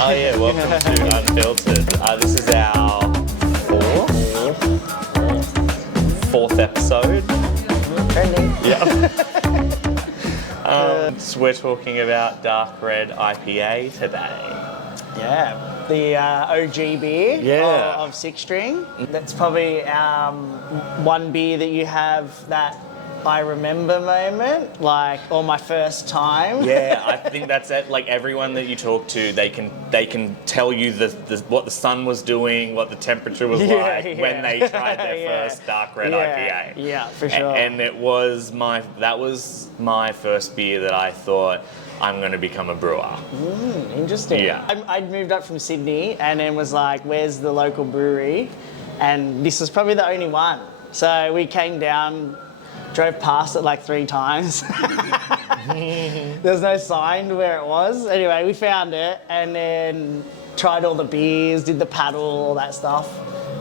Oh yeah, welcome to Unfiltered. This is our fourth episode. Trending. Yeah. So we're talking about Dark Red IPA today. Yeah, the OG beer Yeah. of Six String. That's probably one beer that you have that I remember moment, like, or my first time. Yeah, I think that's it. Like everyone that you talk to, they can tell you what the sun was doing, what the temperature was when they tried their first Dark Red IPA. Yeah, for sure. And that was my first beer that I thought, I'm going to become a brewer. Interesting. Yeah. I'd moved up from Sydney and then was like, where's the local brewery? And this was probably the only one. So we came down, drove past it like 3 times. There's no sign where it was. Anyway, we found it and then tried all the beers, did the paddle, all that stuff.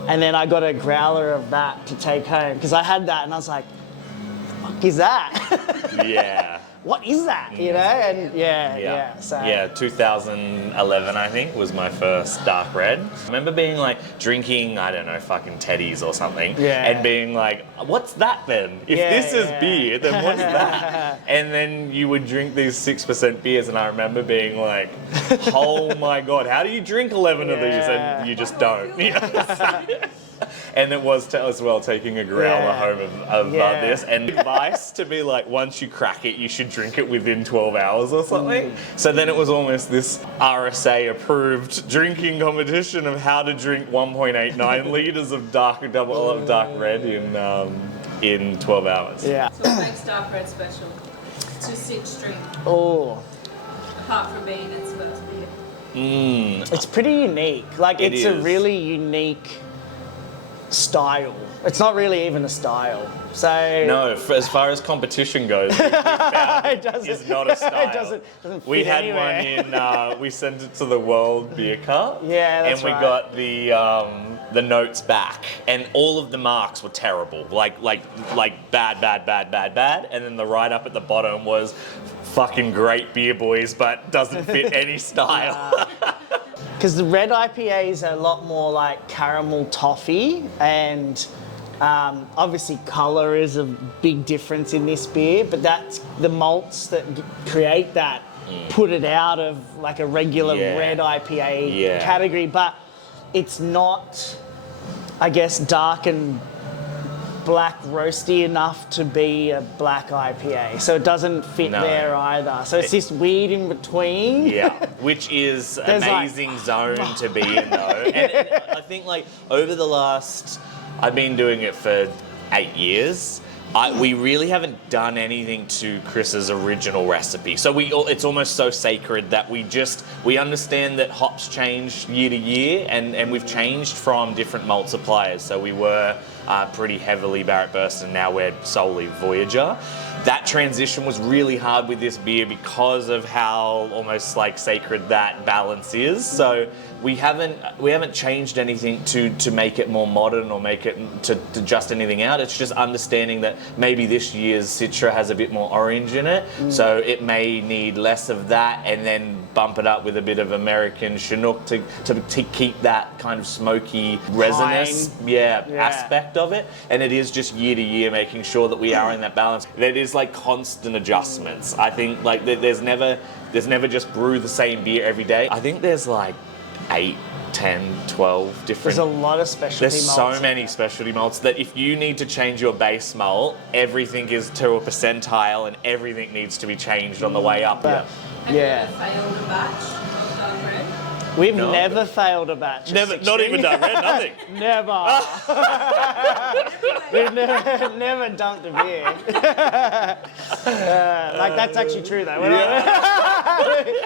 And then I got a growler of that to take home because I had that and I was like, what the fuck is that? Yeah. What is that? You know? And yeah. So 2011, I think, was my first Dark Red. I remember being like drinking, I don't know, fucking Teddies or something, and being like, what's that then? If this is beer, then what's that? And then you would drink these 6% beers, and I remember being like, oh my God, how do you drink 11 of these? And you just don't. And it was as well taking a growler home of this. And advice to be like, once you crack it, you should drink it within 12 hours or something. So then it was almost this RSA approved drinking competition of how to drink 1.89 litres of Dark Red in 12 hours. Yeah. So what makes Dark Red special to Six String, Oh, apart from being its first beer? it's pretty unique. Like, it's a really unique style. It's not really even a style. So No, as far as competition goes, we found it's not a style. It doesn't We fit had anywhere. one in. We sent it to the World Beer Cup. Yeah, that's and we right. got the notes back, and all of the marks were terrible. Like bad, and then the write up at the bottom was fucking great beer, boys, but doesn't fit any style. Because the red IPAs are a lot more like caramel toffee, and obviously colour is a big difference in this beer, but that's the malts that create that put it out of like a regular red IPA category, but it's not, I guess, dark and black roasty enough to be a black IPA, so it doesn't fit there either. So it's this weird in between. Yeah, which is an amazing zone to be in though. And I think like over the last, I've been doing it for 8 years. We really haven't done anything to Chris's original recipe. So it's almost so sacred that we understand that hops change year to year, and we've changed from different malt suppliers. So we were pretty heavily Barrett Burst, and now we're solely Voyager. That transition was really hard with this beer because of how almost like sacred that balance is. So we haven't changed anything to make it more modern or make it to just anything out. It's just understanding that maybe this year's Citra has a bit more orange in it, so it may need less of that, and then bump it up with a bit of American Chinook to keep that kind of smoky resinous aspect of it. And it is just year to year making sure that we are in that balance. That is like constant adjustments. I think like there's never just brew the same beer every day. I think there's like 8, 10, 12 different... There's a lot of specialty There's malts. so many specialty malts that if you need to change your base malt, everything is to a percentile and everything needs to be changed on the way up. Have you ever failed a batch of Dark Red? We've never failed a batch. Never, not even Dark Red, nothing. Never. We've never dumped a beer. Like, that's actually true though.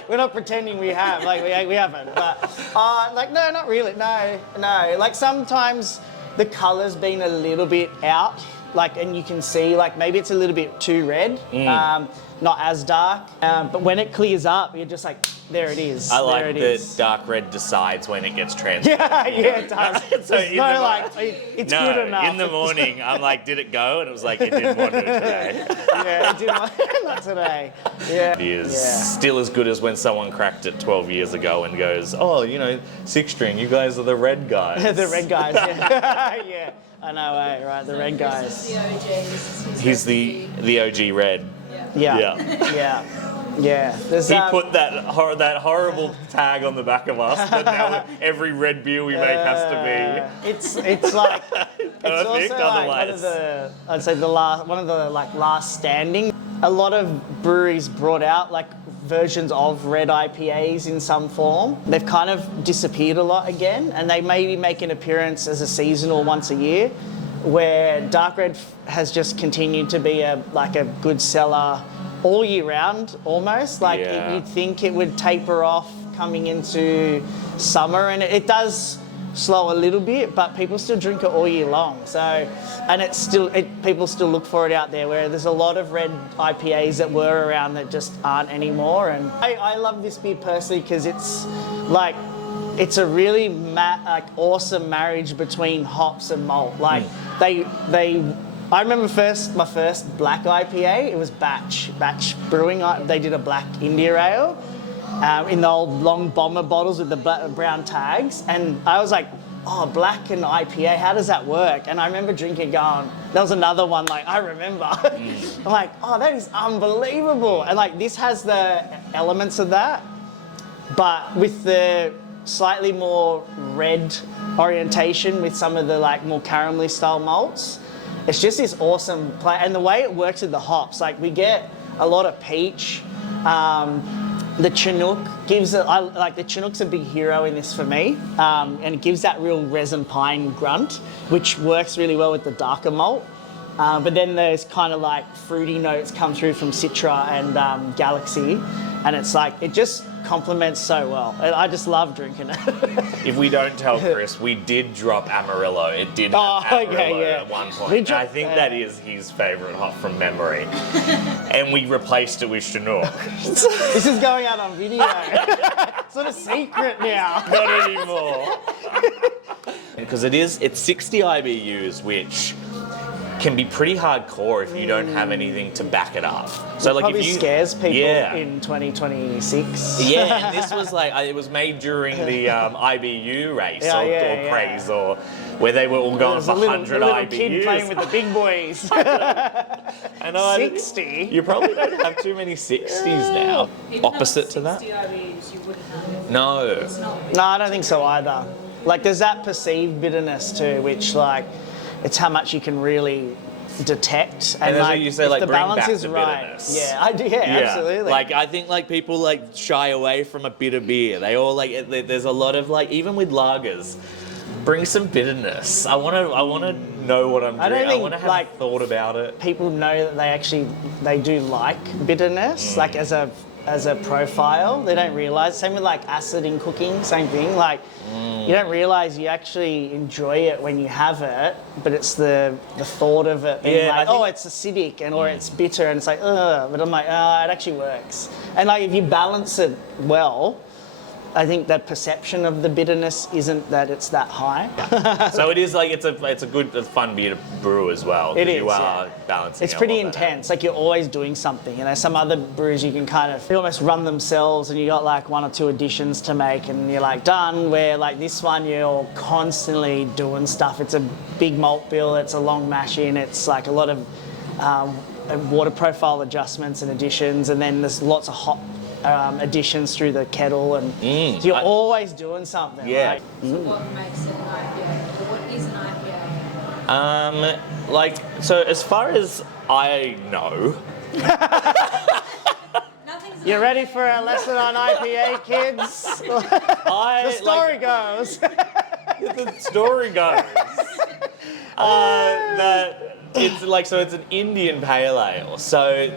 We're not pretending we have. Like, we haven't. But like, no, not really. No. Like, sometimes the colour's been a little bit out. Like, and you can see, like, maybe it's a little bit too red. Not as dark. But when it clears up, you're just like, there it is. I like there it that is. Dark Red decides when it gets transferred. Yeah, it does. So There's in no the like, it's good enough. in the morning, I'm like, did it go? And it was like, it didn't want to today. Yeah, it did not today. Yeah. It is Yeah. still as good as when someone cracked it 12 years ago and goes, oh, 6-string, you guys are the red guys. The red guys, yeah. Yeah, I know, right, the red Chris is guys. the OG. This is his He's the recipe. OG red. Yeah. Yeah. Yeah. There's, He put that horrible tag on the back of us that now every red beer we make has to It's like it's also Perfect, like one of otherwise. the I'd say one of the last standing. A lot of breweries brought out like versions of red IPAs in some form. They've kind of disappeared a lot again, and they maybe make an appearance as a seasonal once a year, where Dark Red has just continued to be a good seller all year round almost. Like Yeah. you'd think it would taper off coming into summer, and it does slow a little bit, but people still drink it all year long. So, and people still look for it out there, where there's a lot of red IPAs that were around that just aren't anymore. And I love this beer personally because it's like, it's a really awesome marriage between hops and malt. Like I remember my first black IPA, it was Batch Brewing. They did a black India Ale in the old long bomber bottles with the brown tags. And I was like, oh, black and IPA, how does that work? And I remember drinking it going, there was another one, like, I remember. I'm like, oh, that is unbelievable. And like, this has the elements of that, but with the slightly more red orientation with some of the like more caramelly style malts. It's just this awesome play, and the way it works with the hops, like we get a lot of peach. The Chinook gives it, the Chinook's a big hero in this for me, and it gives that real resin pine grunt, which works really well with the darker malt. But then there's kind of like fruity notes come through from Citra and Galaxy, and it's like, it just complements so well. I just love drinking it. If we don't tell Chris, we did drop Amarillo. It did have Amarillo at one point. And I think that is his favourite hop from memory. And we replaced it with Chinook. This is going out on video. It's not a secret now. Not anymore. Because it's 60 IBUs, which can be pretty hardcore if you don't have anything to back it up. So like, Probably if you scares people in 2026. Yeah, and this was like, it was made during the IBU race or craze, or where they were all going for 100 little IBUs. Kid playing with the big boys. I know. 60? You probably don't have too many 60s now. Even Opposite to at that? 60 IBUs, you wouldn't have. No. It's not. No, I don't think so either. Like, there's that perceived bitterness too, which like, it's how much you can really detect, And that's like, what you say, if like, the bring balance back is the right. bitterness. Yeah, I do. Yeah, absolutely. Like, I think like people like shy away from a bitter beer. They all like, there's a lot of like, even with lagers, bring some bitterness. I want to know what I'm drinking. I want to have like, thought about it. people know that they do like bitterness, like as a profile. They don't realise. Same with like acid in cooking, same thing. Like, you don't realise you actually enjoy it when you have it, but it's the thought of it being like, oh, it's acidic or it's bitter, and it's like, ugh. But I'm like, oh, it actually works. And like, if you balance it well, I think that perception of the bitterness isn't that it's that high. So it is like, it's a fun beer to brew as well. It is, You are balancing. It's pretty intense. Like, you're always doing something. You know, some other brews you can they almost run themselves, and you got like 1 or 2 additions to make, and you're like done. Where like this one, you're constantly doing stuff. It's a big malt bill. It's a long mash in. It's like a lot of water profile adjustments and additions, and then there's lots of hop additions through the kettle, and so you're always doing something. Yeah. Right? So what makes it an IPA? Or what is an IPA? So as far as I know, Nothing's You ready for a lesson on IPA, kids? The story goes. The story goes that it's an Indian pale ale. So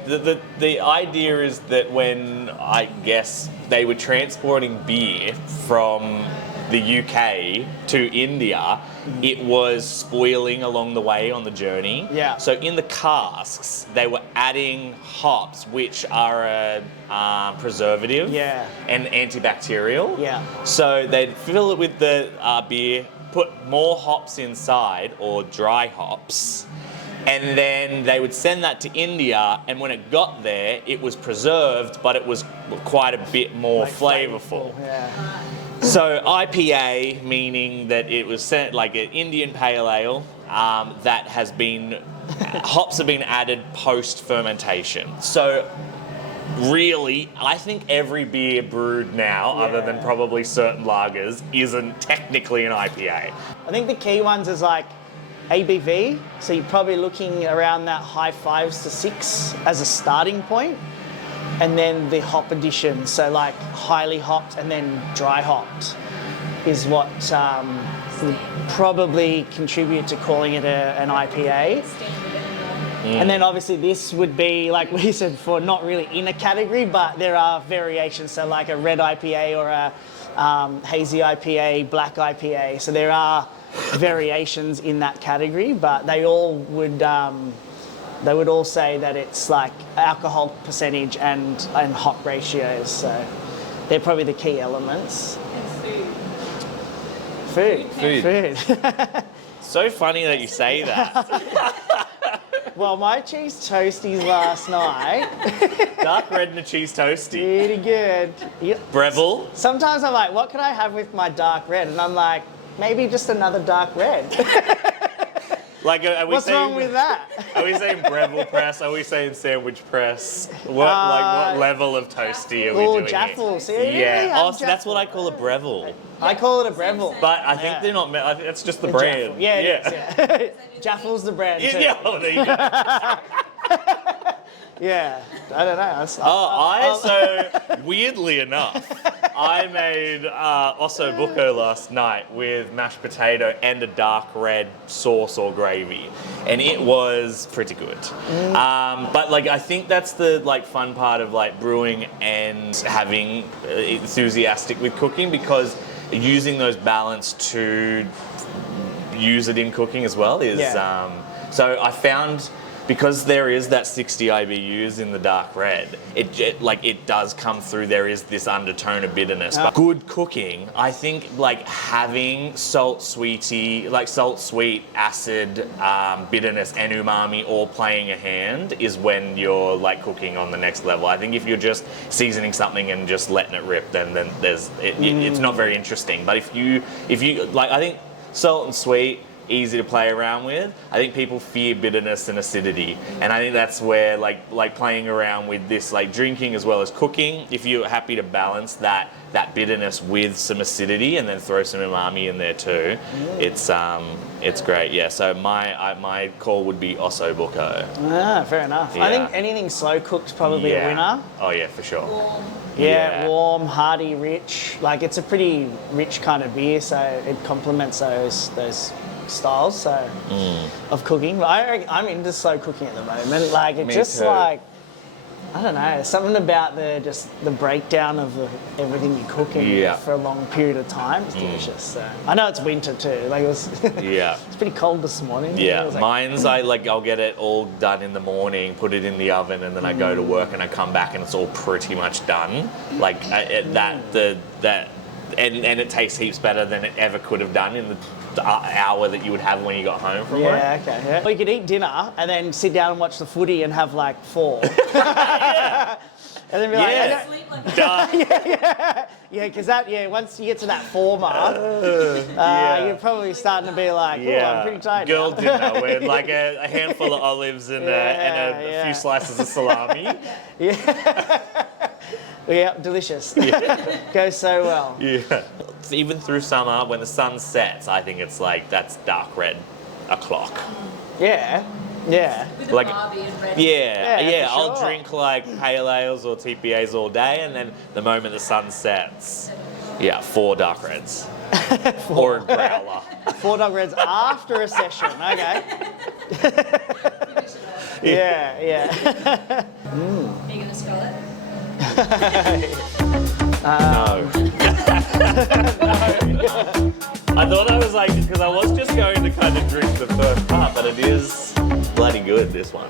the idea is that when, I guess, they were transporting beer from the UK to India, it was spoiling along the way on the journey. Yeah. So in the casks, they were adding hops, which are a preservative Yeah. and antibacterial. Yeah. So they'd fill it with the beer, put more hops inside, or dry hops, and then they would send that to India, and when it got there, it was preserved, but it was quite a bit more flavorful. Yeah. So IPA, meaning that it was sent like an Indian pale ale that has been, hops have been added post-fermentation. So really, I think every beer brewed now, other than probably certain lagers, isn't technically an IPA. I think the key ones is like ABV, so you're probably looking around that high 5s to 6 as a starting point, and then the hop addition, so like highly hopped and then dry hopped is what would probably contribute to calling it an IPA. And then obviously this would be, like we said before, not really in a category, but there are variations, so like a red IPA or a hazy IPA, black IPA, so there are variations in that category, but they all would all say that it's like alcohol percentage and hop ratios, so they're probably the key elements. Food. So funny that you say that. Well, my cheese toasties last night, Dark red and a cheese toasty. pretty good. Breville. Sometimes I'm like, what could I have with my dark red? And I'm like, maybe just another dark red. Like, are we What's saying, wrong with that? Are we saying Breville press? Are we saying sandwich press? What level of toasty are we doing? Jaffle. Here? See, I didn't really Yeah. have Oh, so that's Jaffle. what I call a Breville. I call it a Breville. But I think Yeah. they're not. I think it's just the A brand. Jaffle. Yeah, it is, yeah. Jaffle's the brand too. Yeah. Oh, there you go. Yeah. I don't know. So weirdly enough, I made osso buco last night with mashed potato and a dark red sauce or gravy, and it was pretty good. But like, I think that's the like fun part of like brewing and having enthusiastic with cooking, because using those balance to use it in cooking as well is. So I found, because there is that 60 IBUs in the dark red, it does come through. There is this undertone of bitterness. But good cooking, I think, like having salt, sweet, acid, bitterness, and umami all playing a hand is when you're like cooking on the next level. I think if you're just seasoning something and just letting it rip, then it's not very interesting. But if you like, I think salt and sweet, easy to play around with. I think people fear bitterness and acidity, and I think that's where like playing around with this, like drinking as well as cooking, if you're happy to balance that bitterness with some acidity and then throw some umami in there too, it's great. Yeah, so my call would be osso buco. Fair enough. Yeah. I think anything slow cooked's probably a winner. Oh yeah, for sure. Yeah, warm, hearty, rich. Like, it's a pretty rich kind of beer, so it complements those styles of cooking. I'm into slow cooking at the moment. Like, it Me just too. like, I don't know, something about the breakdown of everything you're cooking for a long period of time. It's delicious. So. I know it's winter too. Like, it was. Yeah. It's pretty cold this morning. Yeah, It was like, mine's I'll get it all done in the morning, put it in the oven, and then I go to work and I come back and it's all pretty much done. Like and it tastes heaps better than it ever could have done in the hour that you would have when you got home from work. Yeah, okay. Yeah. Well, you could eat dinner and then sit down and watch the footy and have like 4. And then be like, I don't- Sleep like because once you get to that 4 mark, you're probably starting to be like, oh, I'm pretty tired Girl now. dinner with like a handful of olives and a few slices of salami. Yeah, delicious. Goes so well. Yeah. Even through summer, when the sun sets, I think it's like, that's dark red o'clock. Yeah. with a Like- Barbie and red. Yeah, for I'll sure. drink like pale ales or TPAs all day, and then the moment the sun sets, 4 dark reds. Or a growler. 4 dog reds after a session. Okay. Yeah. Are you going to spell it? No. thought I was like, because I was just going to kind of drink the first part, but it is bloody good, this one.